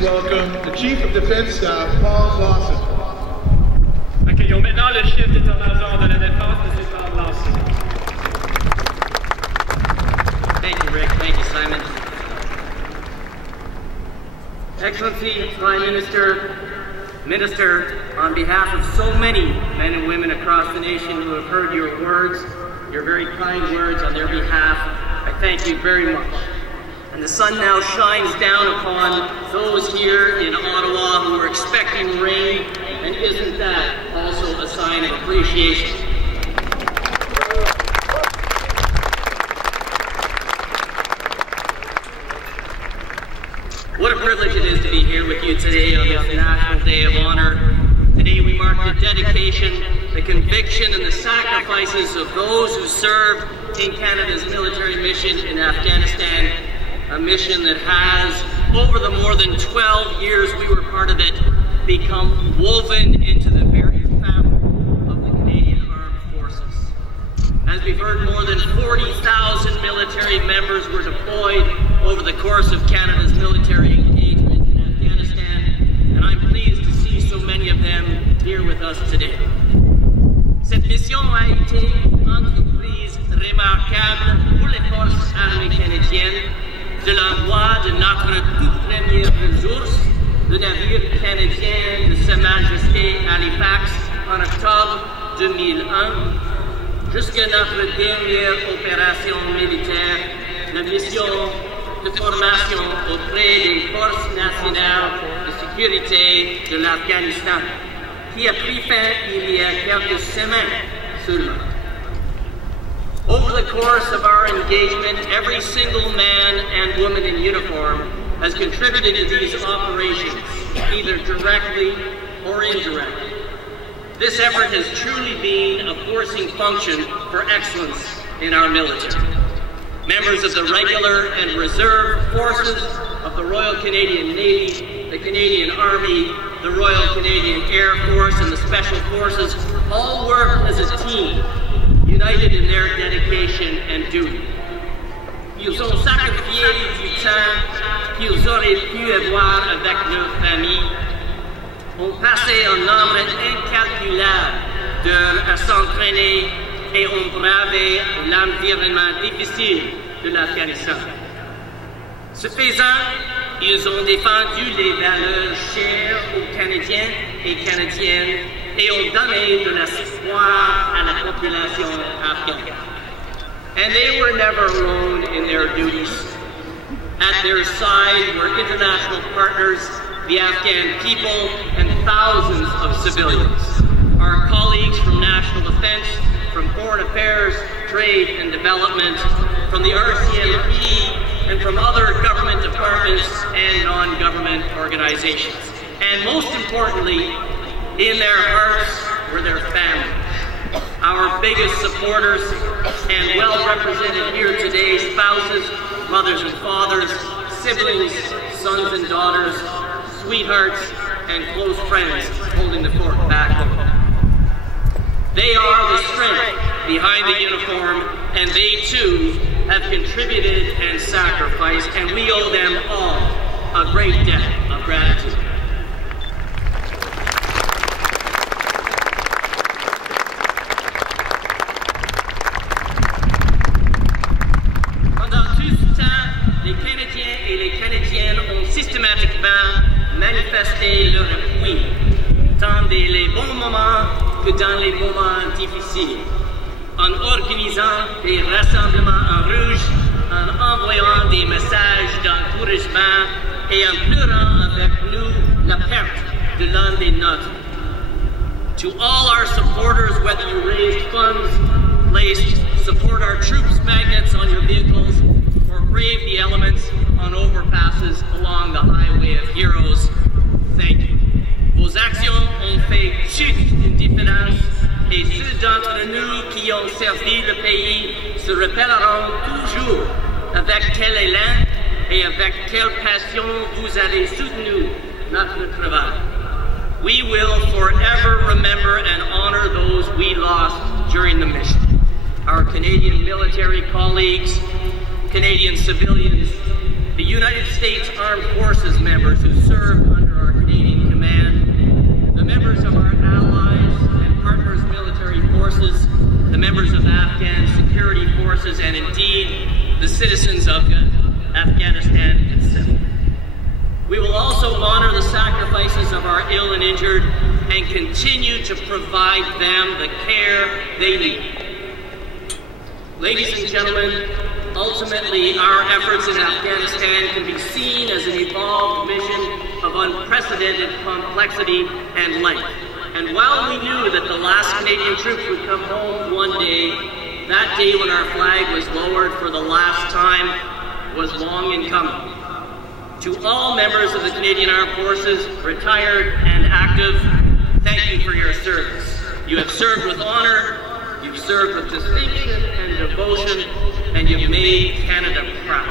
welcome the Chief of Defense Staff, Paul Lawson. Accueillons maintenant le chef d'état-major de la défense, M. Paul Lawson. Thank you, Rick. Thank you, Simon. Excellency, Prime Minister, on behalf of so many men and women across the nation who have heard your words, your very kind words on their behalf, I thank you very much. And the sun now shines down upon those here in Ottawa who are expecting rain, and isn't that also a sign of appreciation? What a privilege it is to be here with you today on this National Day of Honor. Today we mark the dedication, the conviction, and the sacrifices of those who served in Canada's military mission in Afghanistan, a mission that has, over the more than 12 years we were part of it, become woven into the very fabric of the Canadian Armed Forces. As we've heard, more than 40,000 military members were deployed over the course of Canada's military engagement in Afghanistan, and I'm pleased to see so many of them here with us today. Cette mission a été une entreprise remarquable pour les forces armées canadiennes, de l'envoi de notre toute première ressource, le navire canadien de Sa Majesté Halifax en octobre 2001, jusqu'à notre dernière opération militaire, la mission de formation auprès des forces nationales de sécurité de l'Afghanistan, qui a pris fin il y a quelques semaines seulement. Over the course of our engagement, every single man and woman in uniform has contributed to these operations, either directly or indirectly. This effort has truly been a forcing function for excellence in our military. Members of the regular and reserve forces of the Royal Canadian Navy, the Canadian Army, the Royal Canadian Air Force, and the Special Forces all work as a team, united in their dedication and duty. Ils ont sacrifié du temps qu'ils auraient pu avoir avec leurs familles, ont passé un nombre incalculable d'heures à s'entraîner et ont bravé l'environnement difficile de l'Afghanistan. Ce faisant, ils ont défendu les valeurs chères aux Canadiens et Canadiennes et ont donné de l'espoir à la population afghane. And they were never alone in their duties. At their side were international partners, the Afghan people, and thousands of civilians. Our colleagues from National Defense, from Foreign Affairs, Trade and Development, from the RCMP, and from other government departments and non-government organizations. And most importantly, in their hearts were their families. Our biggest supporters, and well represented here today, spouses, mothers and fathers, siblings, sons and daughters, sweethearts, and close friends holding the fort back home. They are the strength behind the uniform, and they too have contributed and sacrificed, and we owe them all a great debt of gratitude. Pendant tout ce temps, les Canadiens et les Canadiennes ont systématiquement manifesté leur appui, tant dans les bons moments que dans les moments difficiles, en organisant des rassemblements en rouge, en envoyant des messages d'encouragement et en pleurant avec nous la perte de l'un des nôtres. To all our supporters, whether you raised funds, placed support our troops magnets on your vehicles, or brave the elements on overpasses along the highway of heroes, thank you. Vos actions ont fait toute une différence, et ceux d'entre nous qui ont servi le pays se rappelleront toujours avec quel élan et avec quelle passion vous avez soutenu notre travail. We will forever remember and honor those we lost during the mission. Our Canadian military colleagues, Canadian civilians, the United States Armed Forces members who serve under our Canadian command, the members of our allies and partners' military forces, the members of Afghan security forces, and indeed, the citizens of Afghanistan itself. We will also honor the sacrifices of our ill and injured and continue to provide them the care they need. Ladies and gentlemen, ultimately, our efforts in Afghanistan can be seen as an evolved mission of unprecedented complexity and length. And while we knew that the last Canadian troops would come home one day, that day when our flag was lowered for the last time was long in coming. To all members of the Canadian Armed Forces, retired and active, thank you for your service. You have served with honor, you've served with distinction and devotion, and you've made Canada proud.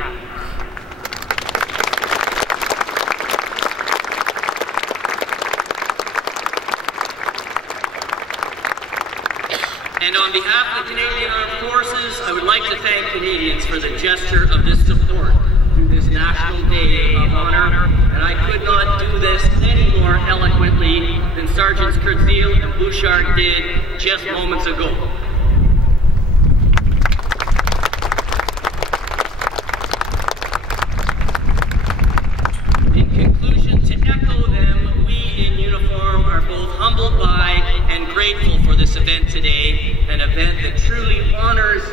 And on behalf of the Canadian Armed Forces, I would like to thank Canadians for the gesture of this support through this National Day of Honour, and I could not do this any more eloquently than Sergeants Kurtzil and Bouchard did just moments ago. In conclusion, to echo them, we in uniform are both humbled by and grateful for this event today, an event that truly honors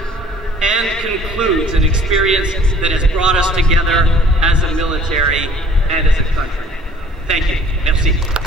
and concludes an experience that has brought us together as a military and as a country. Thank you. Merci.